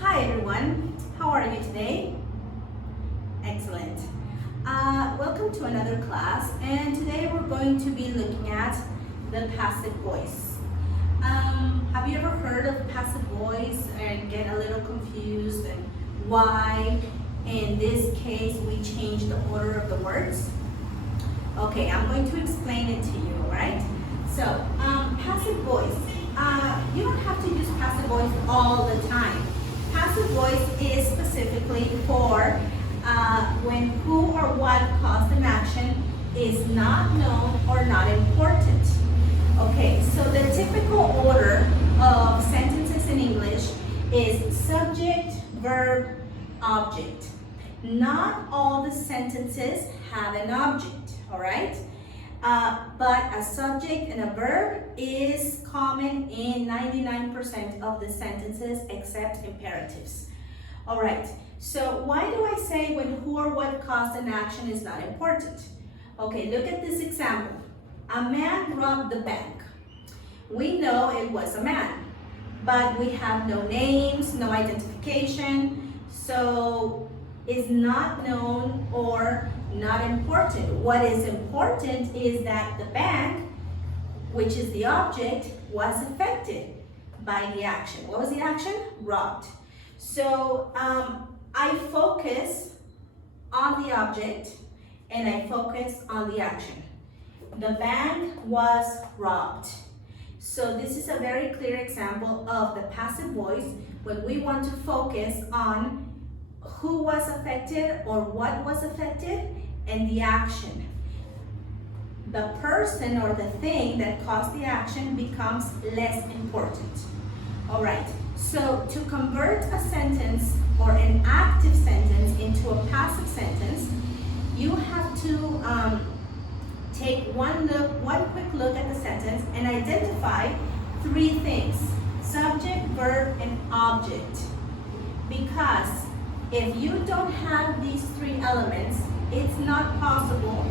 Hi everyone, how are you today? Excellent. Welcome to another class, and today we're going to be looking at the passive voice. Have you ever heard of passive voice and get a little confused and why in this case we change the order of the words? Okay, I'm going to explain it to you, alright? So, passive voice. You don't have to use passive voice all the time. Passive voice is specifically for when who or what caused an action is not known or not important. Okay, so the typical order of sentences in English is subject, verb, object. Not all the sentences have an object, all right? But a subject and a verb is common in 99% of the sentences except imperatives. All right, so why do I say when who or what caused an action is not important? Okay, look at this example. A man robbed the bank. We know it was a man, but we have no names, no identification, so it's not known or not important. What is important is that the bank, which is the object, was affected by the action. What was the action? Robbed. So I focus on the object and I focus on the action. The bank was robbed. So this is a very clear example of the passive voice when we want to focus on who was affected or what was affected and the action. The person or the thing that caused the action becomes less important. All right, so to convert a sentence or an active sentence into a passive sentence, you have to take one quick look at the sentence and identify three things: subject, verb, and object. Because if you don't have these three elements, it's not possible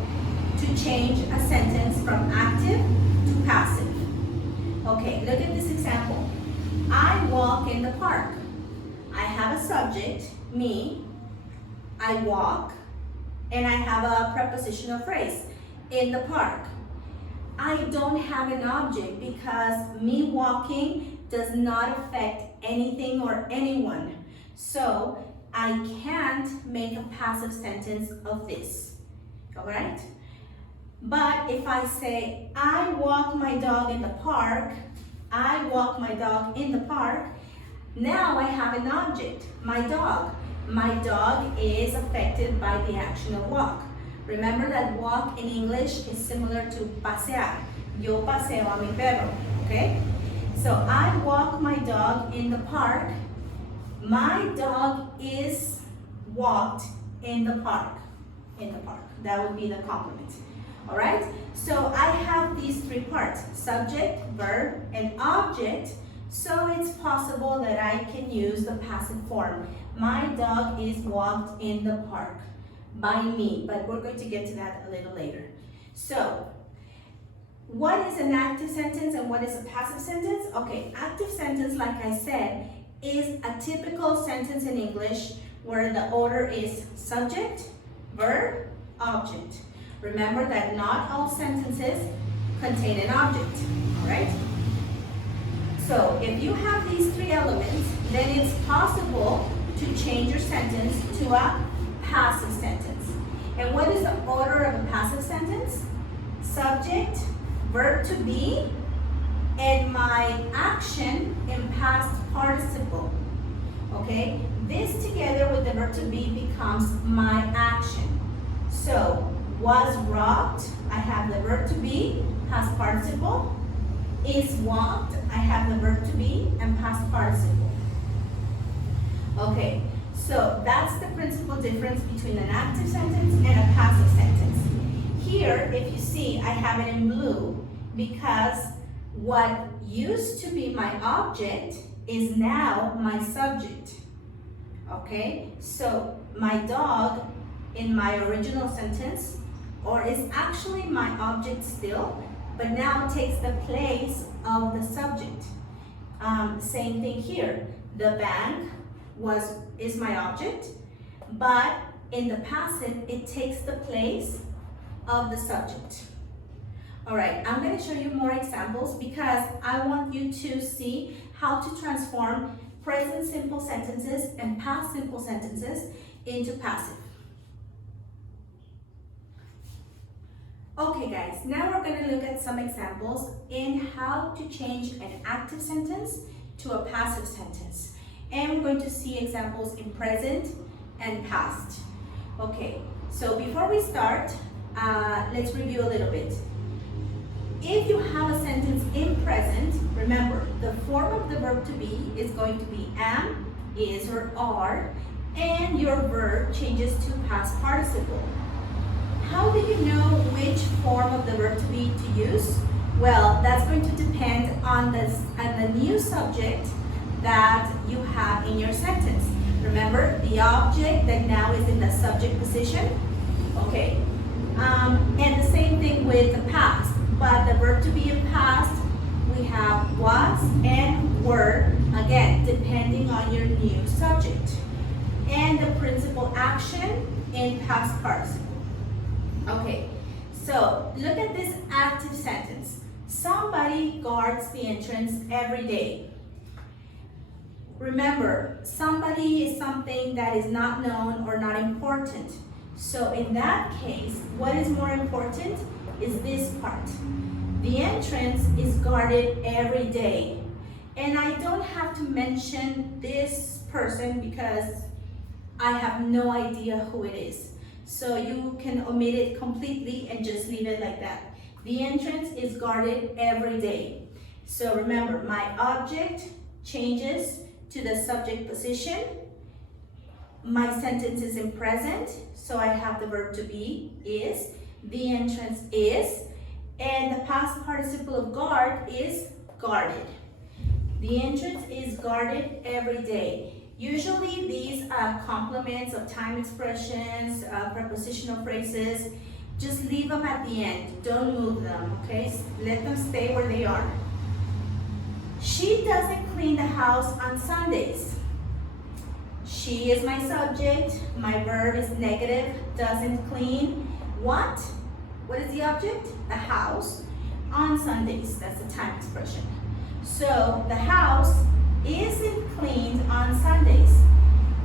to change a sentence from active to passive. Okay, look at this example. I walk in the park. I have a subject, me, I walk, and I have a prepositional phrase, in the park. I don't have an object because me walking does not affect anything or anyone. So I can't make a passive sentence of this, all right? But if I say, I walk my dog in the park, I walk my dog in the park, now I have an object, my dog. My dog is affected by the action of walk. Remember that walk in English is similar to pasear. Yo paseo a mi perro, okay? So I walk my dog in the park. My dog is walked in the park. In the park. That would be the complement. All right? So I have these three parts: subject, verb, and object. So it's possible that I can use the passive form. My dog is walked in the park by me, but we're going to get to that a little later. So, what is an active sentence and what is a passive sentence? Okay, active sentence, like I said, is a typical sentence in English where the order is subject, verb, object. Remember that not all sentences contain an object, all right? So if you have these three elements, then it's possible to change your sentence to a passive sentence. And what is the order of a passive sentence? Subject, verb to be, and my action in past participle. Okay? This together with the verb to be becomes my action. So, was robbed, I have the verb to be, past participle. Is walked, I have the verb to be and past participle. Okay, so that's the principal difference between an active sentence and a passive sentence. Here, if you see, I have it in blue because what used to be my object is now my subject. Okay, so my dog in my original sentence, or is actually my object still, but now takes the place of the subject. Same thing here. The bank is my object, but in the passive, it takes the place of the subject. All right, I'm going to show you more examples because I want you to see how to transform present simple sentences and past simple sentences into passive. Okay guys, now we're going to look at some examples in how to change an active sentence to a passive sentence. And we're going to see examples in present and past. Okay, so before we start, let's review a little bit. If you have a sentence in present, remember, the form of the verb to be is going to be am, is, or are, and your verb changes to past participle. How do you know which form of the verb to be to use? Well, that's going to depend on the new subject that you have in your sentence. Remember, the object that now is in the subject position. Okay, and the same thing with the past. But the verb to be in past, we have was and were, again, depending on your new subject. And the principal action in past participle. Okay, so look at this active sentence. Somebody guards the entrance every day. Remember, somebody is something that is not known or not important. So in that case, what is more important is this part. The entrance is guarded every day. And I don't have to mention this person because I have no idea who it is. So you can omit it completely and just leave it like that. The entrance is guarded every day. So remember, my object changes to the subject position. My sentence is in present, so I have the verb to be, is. The entrance is, and the past participle of guard is guarded. The entrance is guarded every day. Usually these complements of time expressions, prepositional phrases, just leave them at the end. Don't move them, okay? Let them stay where they are. She doesn't clean the house on Sundays. She is my subject. My verb is negative, doesn't clean. What? What is the object? The house on Sundays. That's a time expression. So the house isn't cleaned on Sundays.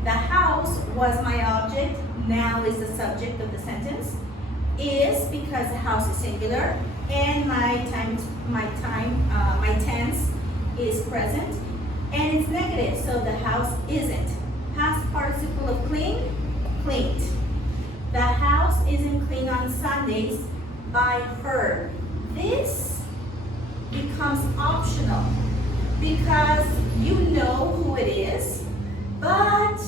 The house was my object, now is the subject of the sentence. Is because the house is singular, and my tense is present, and it's negative, so the house isn't. Past participle of clean, cleaned. The house isn't cleaned on Sundays by her. This becomes optional because you know who it is, but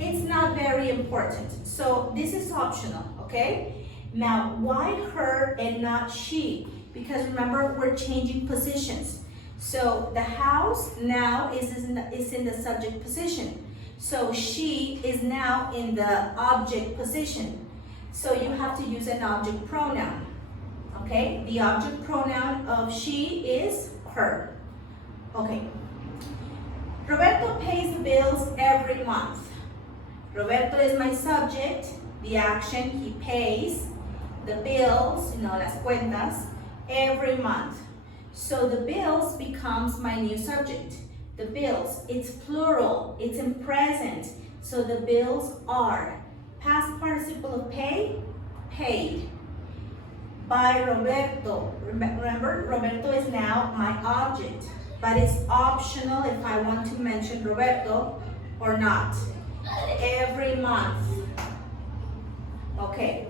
it's not very important. So this is optional, okay? Now, why her and not she? Because remember, we're changing positions. So the house now is in the subject position. So she is now in the object position. So you have to use an object pronoun, okay? The object pronoun of she is her. Okay. Roberto pays the bills every month. Roberto is my subject. The action, he pays the bills, las cuentas, every month. So the bills becomes my new subject. The bills, it's plural, it's in present. So the bills are. Past participle of pay, paid. By Roberto. Remember, Roberto is now my object, but it's optional if I want to mention Roberto or not. Every month. Okay.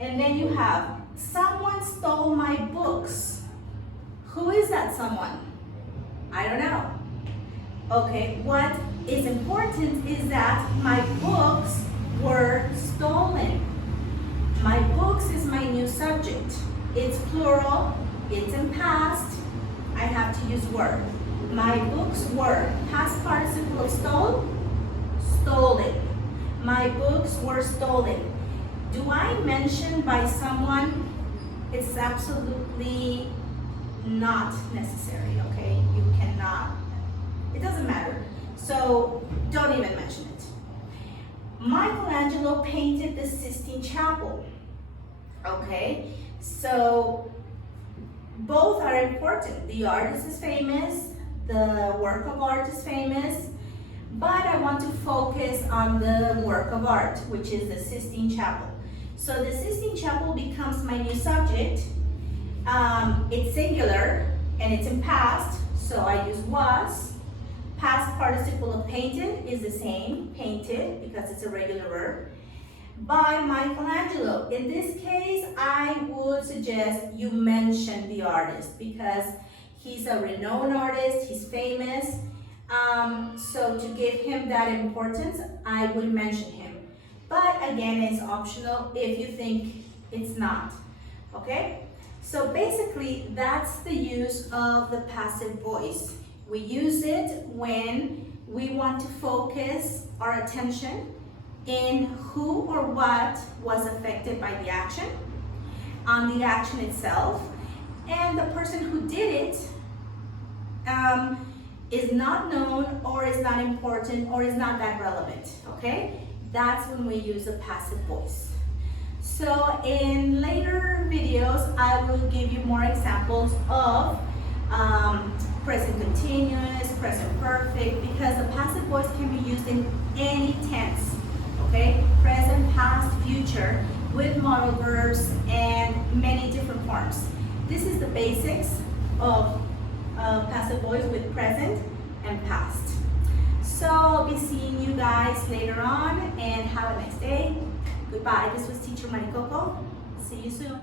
And then you have, someone stole my books. Who is that someone? I don't know. Okay, what is important is that my books were stolen. My books is my new subject. It's plural, it's in past. I have to use were. My books were. Past participle of stole, stolen. My books were stolen. Do I mention by someone? It's absolutely not necessary, okay? You cannot. It doesn't matter. So don't even mention it. Michelangelo painted the Sistine Chapel. Okay, so both are important. The artist is famous, the work of art is famous, but I want to focus on the work of art, which is the Sistine Chapel. So the Sistine Chapel becomes my new subject. It's singular and it's in past, so I use was. Past participle of painted is the same, painted, because it's a regular verb. By Michelangelo. In this case, I would suggest you mention the artist because he's a renowned artist, he's famous. So to give him that importance, I would mention him. But again, it's optional if you think it's not, okay? So basically, that's the use of the passive voice. We use it when we want to focus our attention in who or what was affected by the action, on the action itself, and the person who did it is not known or is not important or is not that relevant, okay? That's when we use a passive voice. So in later videos, I will give you more examples of present continuous, present perfect, because the passive voice can be used in any tense, okay? Present, past, future, with modal verbs and many different forms. This is the basics of passive voice with present and past. So I'll be seeing you guys later on and have a nice day. Goodbye. This was Teacher Maricoco. See you soon.